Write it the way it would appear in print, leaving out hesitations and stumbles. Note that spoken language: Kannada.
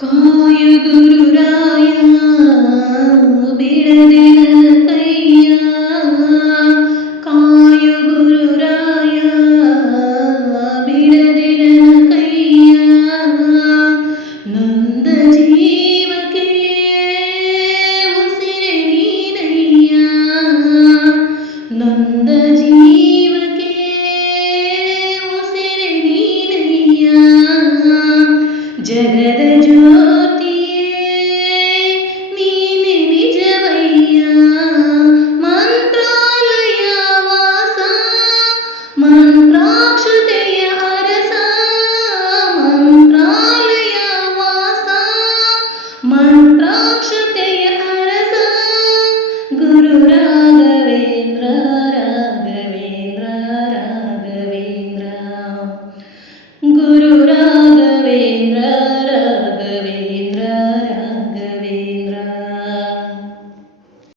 ಕಾಯು ಗುರುರಾಯ ಬಿಡದೆ ನನ್ನ ಕೈಯ, ಕಾಯು ಗುರುರಾಯ ಬಿಡದೆ ನನ್ನ ಕೈಯ. ನೊಂದ ಜೀವಕ್ಕೆ ಉಸಿರೆ ನೀನಯ್ಯ, ನೊಂದ ಜೀವಕ್ಕೆ ಉಸಿರೆ ನೀನಯ್ಯ. ಜಗದ ಜೋ